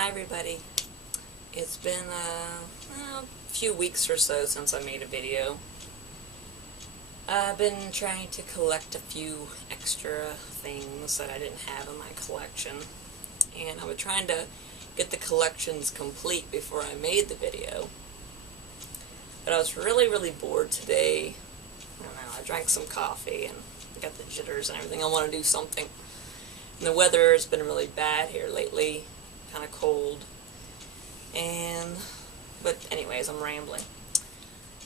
Hi everybody. It's been a few weeks or so since I made a video. I've been trying to collect a few extra things that I didn't have in my collection, and I was trying to get the collections complete before I made the video. But I was really bored today. I don't know, I drank some coffee and got the jitters and everything. I want to do something. And the weather has been really bad here lately, kind of cold. But anyways, I'm rambling.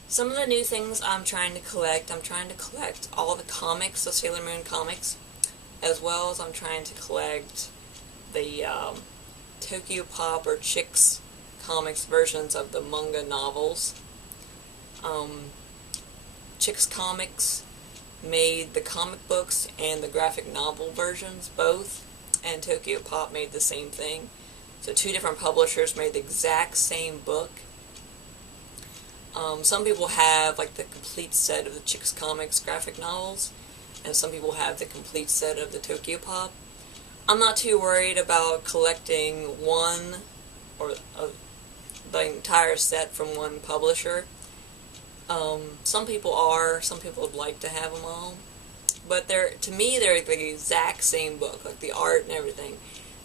Some of the new things I'm trying to collect all the comics, the Sailor Moon comics, as well as I'm trying to collect the Tokyo Pop or Chicks comics versions of the manga novels. Chicks Comics made the comic books and the graphic novel versions, both, and Tokyo Pop made the same thing. So two different publishers made the exact same book. Some people have like the complete set of the Chicks Comics graphic novels, and some people have the complete set of the Tokyo Pop. I'm not too worried about collecting one or the entire set from one publisher. Some people are, some people would like to have them all, but to me they're the exact same book, like the art and everything.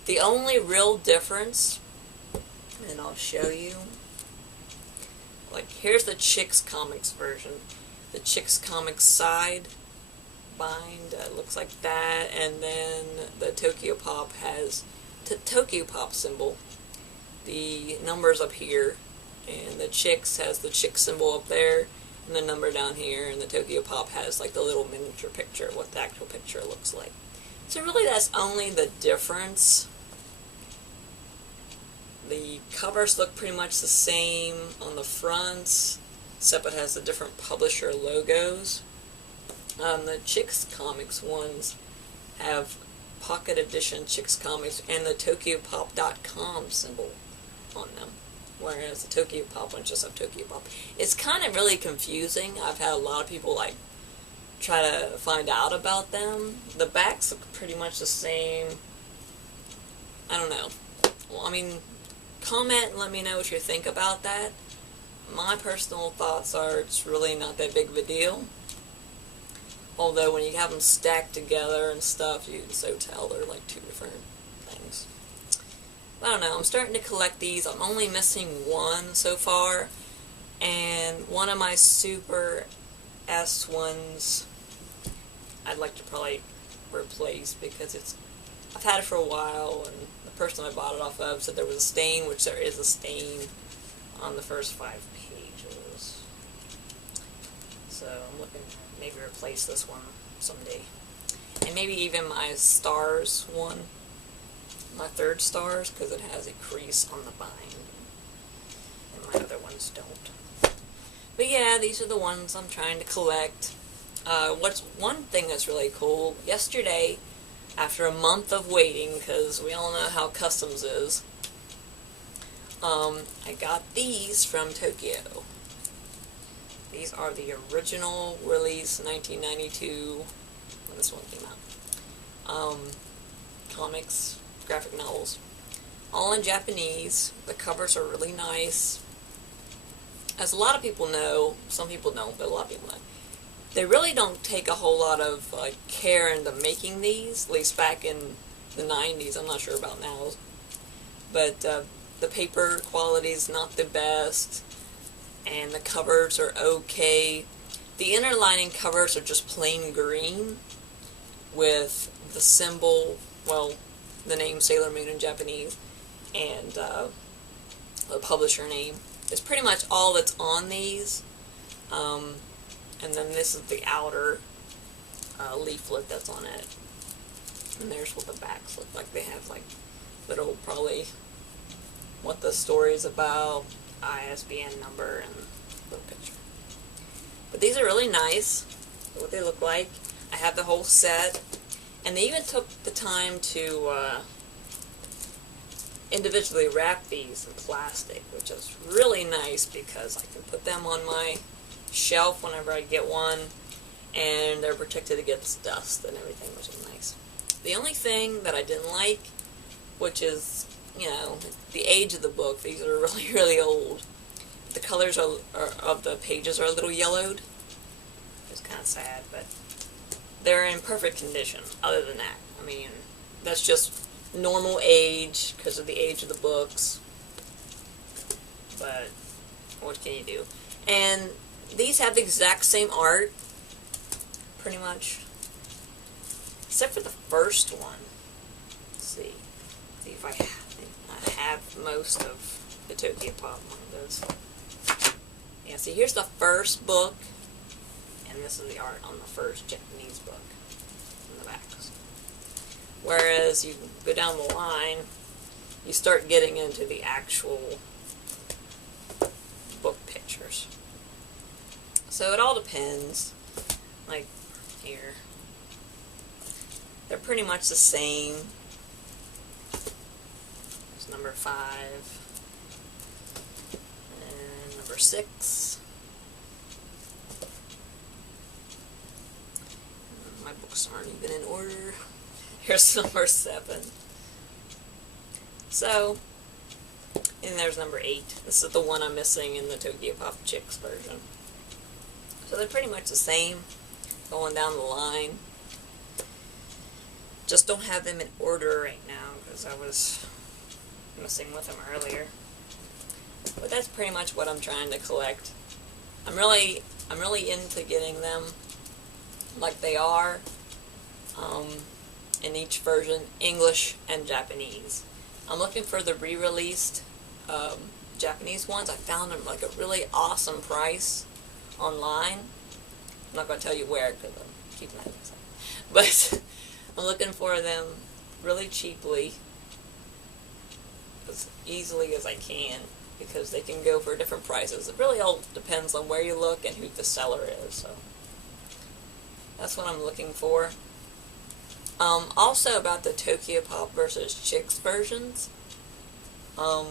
The only real difference, and I'll show you, like here's the Chicks Comics version. The Chicks Comics side bind looks like that, and then the Tokyo Pop has the Tokyo Pop symbol, the numbers up here, and the Chicks has the Chick symbol up there, and the number down here, and the Tokyo Pop has like the little miniature picture of what the actual picture looks like. So really that's only the difference. The covers look pretty much the same on the fronts, except it has the different publisher logos. The Chicks Comics ones have Pocket Edition Chicks Comics and the TokyoPop.com symbol on them, whereas the Tokyo Pop ones just have Tokyo Pop. It's kind of really confusing. I've had a lot of people like try to find out about them. The backs look pretty much the same. I don't know. Well, I mean, comment and let me know what you think about that. My personal thoughts are it's really not that big of a deal. Although when you have them stacked together and stuff, you can so tell they're like two different things. I don't know, I'm starting to collect these. I'm only missing one so far. And one of my Super S ones I'd like to probably replace because I've had it for a while, and the person I bought it off of said there was a stain, which there is a stain on the first 5 pages. So I'm looking to maybe replace this one someday. And maybe even my Stars one, my third Stars, because it has a crease on the bind, and my other ones don't. But yeah, these are the ones I'm trying to collect. What's one thing that's really cool, yesterday, after a month of waiting, because we all know how customs is, I got these from Tokyo. These are the original release 1992, when this one came out, comics, graphic novels, all in Japanese. The covers are really nice. As a lot of people know, some people don't, but a lot of people know, they really don't take a whole lot of care into making these, at least back in the 90s. I'm not sure about now. But the paper quality is not the best, and the covers are okay. The inner lining covers are just plain green with the symbol, well, the name Sailor Moon in Japanese, and the publisher name. It's pretty much all that's on these. And then this is the outer leaflet that's on it. And there's what the backs look like. They have like little, probably, what the story is about, ISBN number, and little picture. But these are really nice, what they look like. I have the whole set. And they even took the time to individually wrap these in plastic, which is really nice because I can put them on my shelf whenever I get one, and they're protected against dust and everything, which is nice. The only thing that I didn't like, which is you know, the age of the book. These are really, really old. The colors of the pages are a little yellowed. It's kind of sad, but they're in perfect condition, other than that. I mean, that's just normal age because of the age of the books. But what can you do? And these have the exact same art, pretty much, except for the first one. Let's see if I have most of the Tokyo Pop mangas. Yeah, see, here's the first book, and this is the art on the first Japanese book in the back. Whereas you go down the line, you start getting into the actual book pictures. So it all depends. Like here, they're pretty much the same. There's number 5 and number 6. My books aren't even in order. Here's number 7. So, and there's number 8. This is the one I'm missing in the Tokyo Pop Chicks version. So they're pretty much the same going down the line. Just don't have them in order right now because I was messing with them earlier. But that's pretty much what I'm trying to collect. I'm really into getting them like they are in each version, English and Japanese. I'm looking for the re-released Japanese ones. I found them like a really awesome price online. I'm not going to tell you where because I'm keeping that inside. But I'm looking for them really cheaply, as easily as I can, because they can go for different prices. It really all depends on where you look and who the seller is. So that's what I'm looking for. Also about the Tokyo Pop versus Chicks versions, and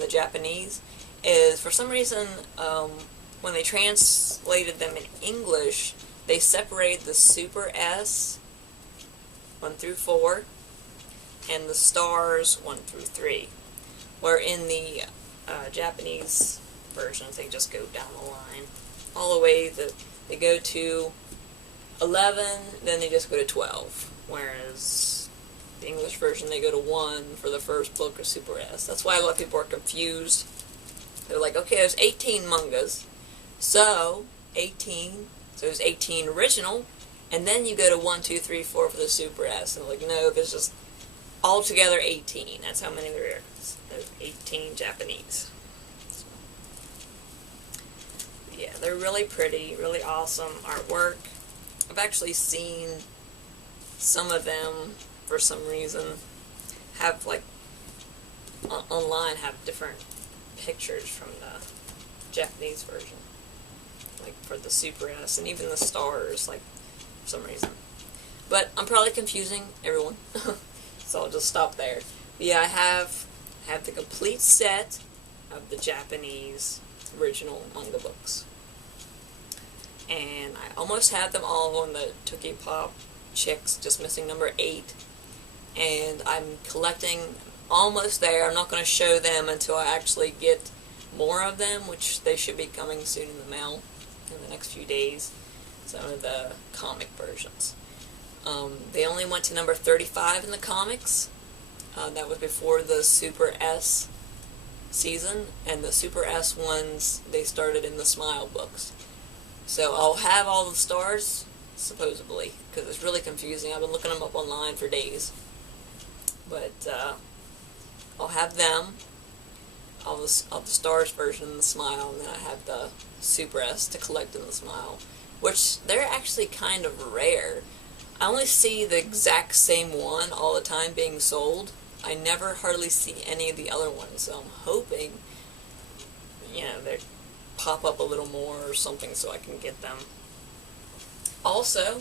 the Japanese, is for some reason when they translated them in English, they separated the Super S 1 through 4 and the Stars 1 through 3, where in the Japanese versions they just go down the line all the way that they go to 11, then they just go to 12, whereas the English version they go to 1 for the first book of Super S. That's why a lot of people are confused. They're like, okay, there's 18 mangas, so 18, so there's 18 original, and then you go to 1, 2, 3, 4 for the Super S. And like, no, there's just altogether 18. That's how many there are. There's 18 Japanese. So, yeah, they're really pretty, really awesome artwork. I've actually seen some of them, for some reason, have like online have different pictures from the Japanese version, like for the Super S and even the Stars, like for some reason. But I'm probably confusing everyone, so I'll just stop there. But yeah, I have the complete set of the Japanese original manga books, and I almost have them all on the Tokyo Pop Chicks, just missing number 8, and I'm collecting almost there. I'm not going to show them until I actually get more of them, which they should be coming soon in the mail in the next few days. Some of the comic versions. They only went to number 35 in the comics. That was before the Super S season, and the Super S ones, they started in the Smile books. So I'll have all the Stars, supposedly, because it's really confusing. I've been looking them up online for days. But I'll have them, all the Stars version in the Smile, and then I have the Super S to collect in the Smile, which they're actually kind of rare. I only see the exact same one all the time being sold. I never hardly see any of the other ones, so I'm hoping, you know, they pop up a little more or something so I can get them. Also,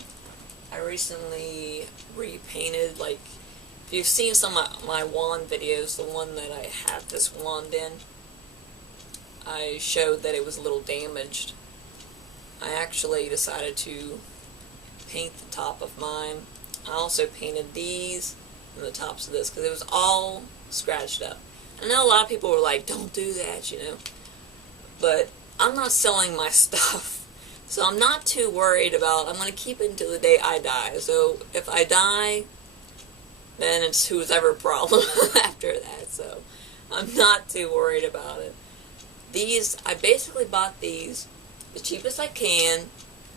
I recently repainted, like, if you've seen some of my wand videos, the one that I have this wand in, I showed that it was a little damaged. I actually decided to paint the top of mine. I also painted these and the tops of this because it was all scratched up. I know a lot of people were like, don't do that, you know. But I'm not selling my stuff. So I'm not too worried about, I'm going to keep it until the day I die. So if I die, then it's whoever's problem after that. So I'm not too worried about it. These, I basically bought these the cheapest I can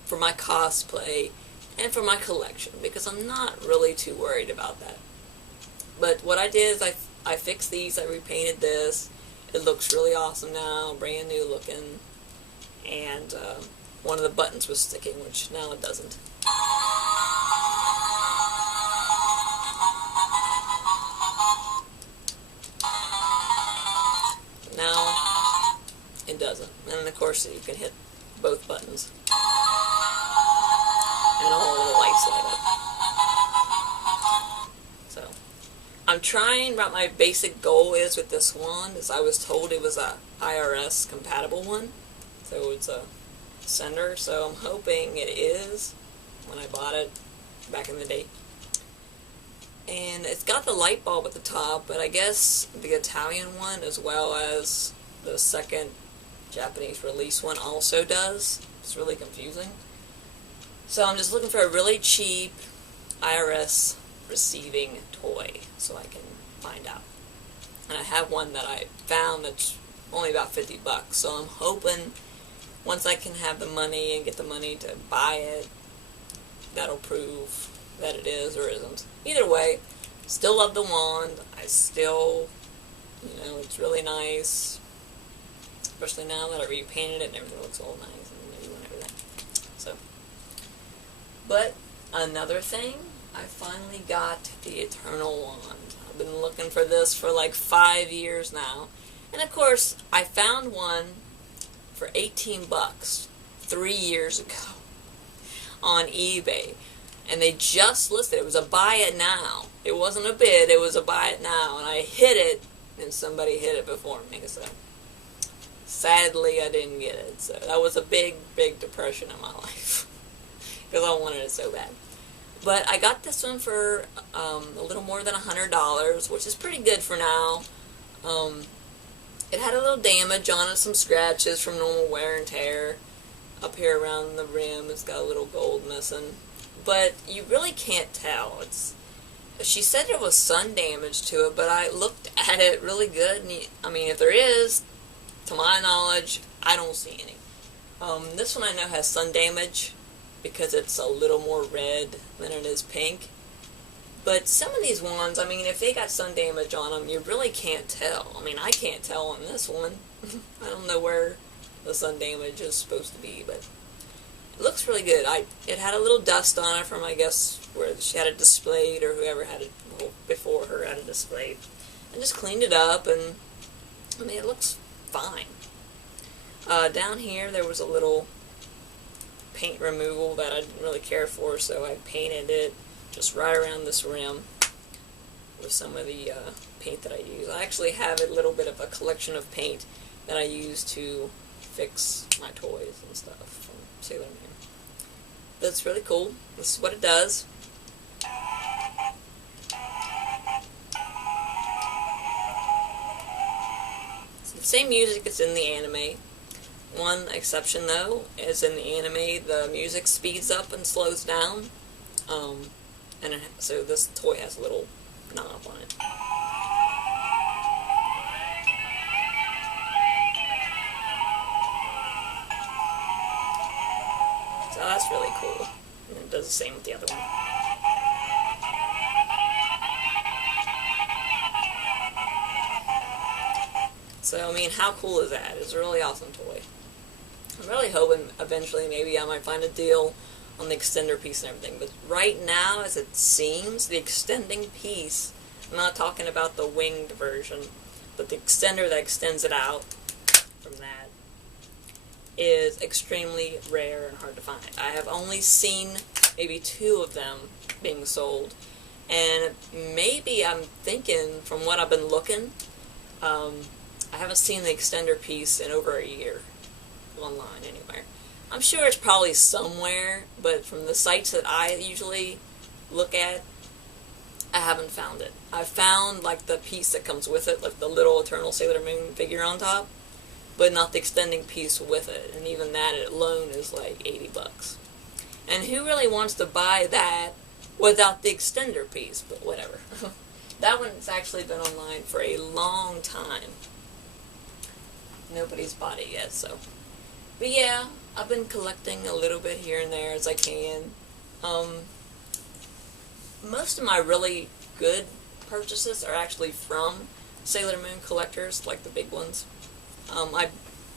for my cosplay and for my collection, because I'm not really too worried about that. But what I did is I fixed these, I repainted this. It looks really awesome now, brand new looking. And one of the buttons was sticking, which now it doesn't. Now it doesn't. And of course you can hit both buttons. And all the lights light up. So I'm trying, what my basic goal is with this wand, is I was told it was a IRS compatible one. So it's a sender, so I'm hoping it is when I bought it back in the day. And it's got the light bulb at the top, but I guess the Italian one as well as the second Japanese release one also does. It's really confusing. So I'm just looking for a really cheap IRS receiving toy so I can find out. And I have one that I found that's only about $50, so I'm hoping once I can have the money and get the money to buy it, that'll prove that it is or isn't. Either way, still love the wand. I still, you know, it's really nice. Especially now that I repainted it and everything looks all nice and new and everything. So, but another thing, I finally got the Eternal Wand. I've been looking for this for like 5 years now. And of course, I found one for $18 3 years ago on eBay. And they just listed it. It was a buy it now. It wasn't a bid, it was a buy it now. And I hit it, and somebody hit it before me. So sadly, I didn't get it. So that was a big, big depression in my life. Because I wanted it so bad. But I got this one for a little more than $100, which is pretty good for now. It had a little damage on it, some scratches from normal wear and tear. Up here around the rim, it's got a little gold missing. But you really can't tell. She said there was sun damage to it, but I looked at it really good. And I mean, if there is, to my knowledge, I don't see any. This one I know has sun damage because it's a little more red than it is pink. But some of these ones, I mean, if they got sun damage on them, you really can't tell. I mean, I can't tell on this one. I don't know where the sun damage is supposed to be, but it looks really good. It had a little dust on it from, I guess, where she had it displayed, or whoever had it before her had it displayed. I just cleaned it up, and I mean, it looks fine. Down here, there was a little paint removal that I didn't really care for, so I painted it just right around this rim with some of the paint that I use. I actually have a little bit of a collection of paint that I use to fix my toys and stuff from Sailor Man. That's really cool. This is what it does. It's the same music that's in the anime. One exception, though, is in the anime, the music speeds up and slows down. So this toy has a little knob on it. So that's really cool. And it does the same with the other one. So, I mean, how cool is that? It's a really awesome toy. I'm really hoping eventually maybe I might find a deal on the extender piece and everything. But right now, as it seems, the extending piece, I'm not talking about the winged version, but the extender that extends it out from that, is extremely rare and hard to find. I have only seen maybe 2 of them being sold. And maybe I'm thinking, from what I've been looking, I haven't seen the extender piece in over a year. Online anywhere. I'm sure it's probably somewhere, but from the sites that I usually look at, I haven't found it. I found like the piece that comes with it, like the little Eternal Sailor Moon figure on top, but not the extending piece with it, and even that alone is like $80. And who really wants to buy that without the extender piece? But whatever. That one's actually been online for a long time. Nobody's bought it yet, so. But yeah, I've been collecting a little bit here and there as I can. Most of my really good purchases are actually from Sailor Moon collectors, like the big ones. I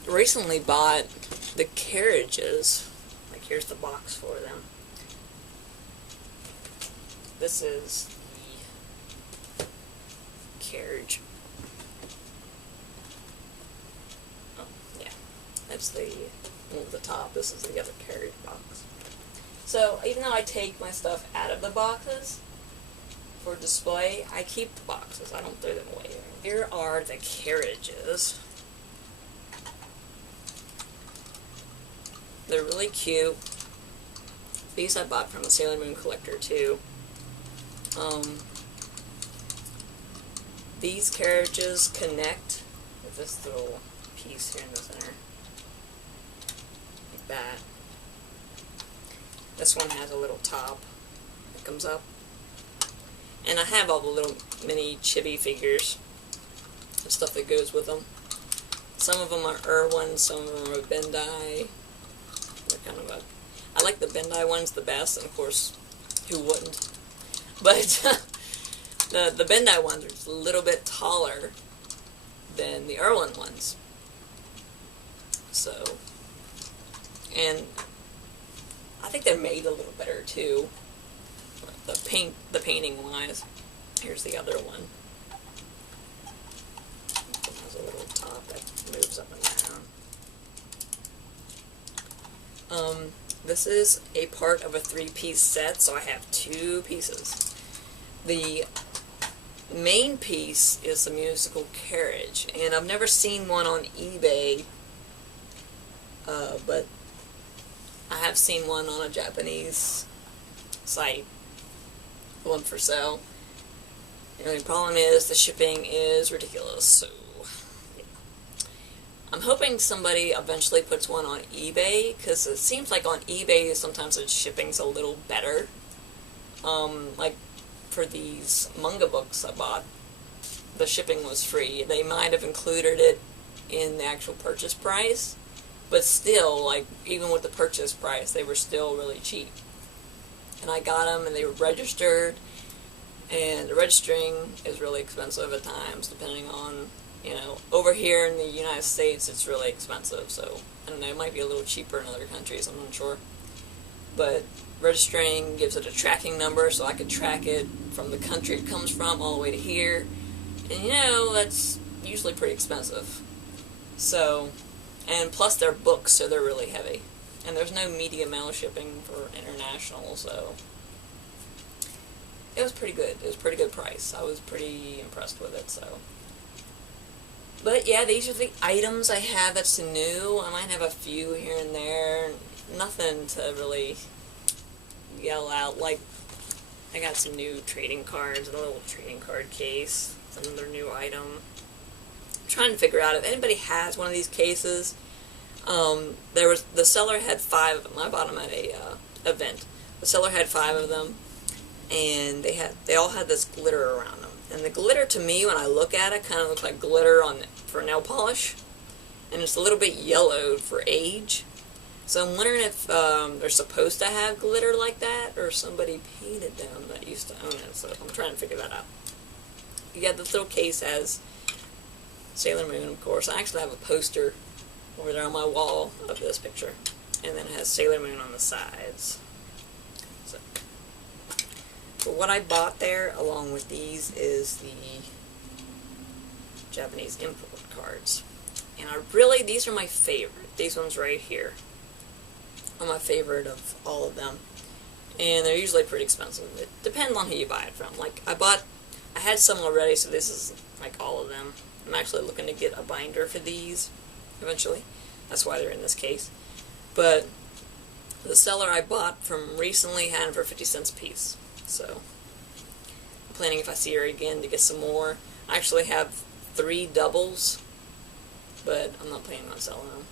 recently bought the carriages. Like, here's the box for them. This is the carriage. Oh, yeah. That's the top. This is the other carriage box. So, even though I take my stuff out of the boxes for display, I keep the boxes. I don't throw them away. Here are the carriages. They're really cute. These I bought from a Sailor Moon collector too. These carriages connect with this little piece here in the center. Like that. This one has a little top that comes up. And I have all the little mini chibi figures and stuff that goes with them. Some of them are ones, some of them are Bandai. They're kind of I like the Bandai ones the best, and of course, who wouldn't? But the Bandai ones are just a little bit taller than the Erwin ones. So, and I think they're made a little better too. The painting wise. Here's the other one. It has a little top that moves up and down. This is a part of a 3-piece set, so I have 2 pieces. The main piece is the musical carriage, and I've never seen one on eBay, but I have seen one on a Japanese site, one for sale. The only problem is the shipping is ridiculous, so I'm hoping somebody eventually puts one on eBay, because it seems like on eBay sometimes the shipping's a little better. Like for these manga books I bought, the shipping was free. They might have included it in the actual purchase price, but still, like, even with the purchase price, they were still really cheap. And I got them, and they were registered, and the registering is really expensive at times, depending on, you know, over here in the United States, it's really expensive, so, I don't know, it might be a little cheaper in other countries, I'm not sure. But registering gives it a tracking number, so I could track it from the country it comes from all the way to here, and, you know, that's usually pretty expensive. So, and plus they're books, so they're really heavy. And there's no media mail shipping for international, so it was pretty good. It was a pretty good price. I was pretty impressed with it, so. But yeah, these are the items I have that's new. I might have a few here and there. Nothing to really yell out. Like, I got some new trading cards, a little trading card case. It's another new item. I'm trying to figure out if anybody has one of these cases. The seller had 5 of them. I bought them at a event. The seller had 5 of them, and they all had this glitter around them. And the glitter, to me, when I look at it, kind of looks like glitter for nail polish, and it's a little bit yellowed for age. So I'm wondering if they're supposed to have glitter like that, or somebody painted them that used to own it. So I'm trying to figure that out. Yeah, this little case has Sailor Moon, of course. I actually have a poster over there on my wall of this picture, and then it has Sailor Moon on the sides. So, but what I bought there along with these is the Japanese import cards, and these are my favorite. These ones right here are my favorite of all of them, and they're usually pretty expensive. It depends on who you buy it from. Like, I had some already, so this is like all of them. I'm actually looking to get a binder for these eventually. That's why they're in this case. But the seller I bought from recently had them for 50 cents a piece. So planning, if I see her again, to get some more. I actually have 3 doubles, but I'm not planning on selling them.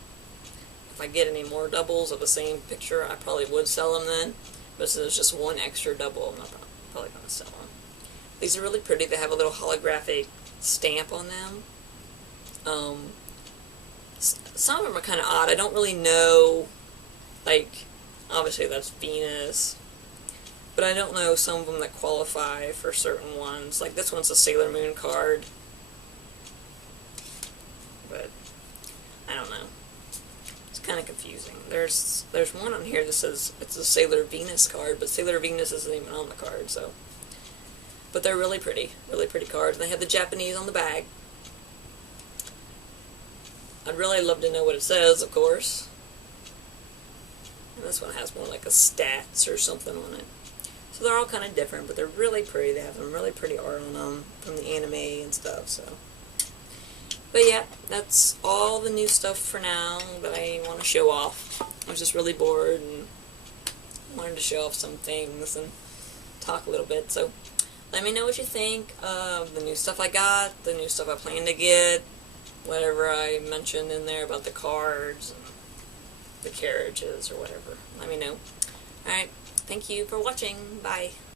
If I get any more doubles of the same picture, I probably would sell them then. But since there's just 1 extra double, I'm not probably going to sell them. These are really pretty. They have a little holographic stamp on them. Some of them are kind of odd. I don't really know, like, obviously that's Venus, but I don't know some of them that qualify for certain ones. Like this one's a Sailor Moon card, but I don't know. It's kind of confusing. There's one on here that says it's a Sailor Venus card, but Sailor Venus isn't even on the card, so. But they're really pretty cards. They have the Japanese on the bag. I'd really love to know what it says, of course. And this one has more like a stats or something on it. So they're all kind of different, but they're really pretty. They have some really pretty art on them from the anime and stuff, so. But yeah, that's all the new stuff for now that I want to show off. I was just really bored and wanted to show off some things and talk a little bit, so let me know what you think of the new stuff I got, the new stuff I plan to get, whatever I mentioned in there about the cards and the carriages or whatever. Let me know. Alright, thank you for watching. Bye.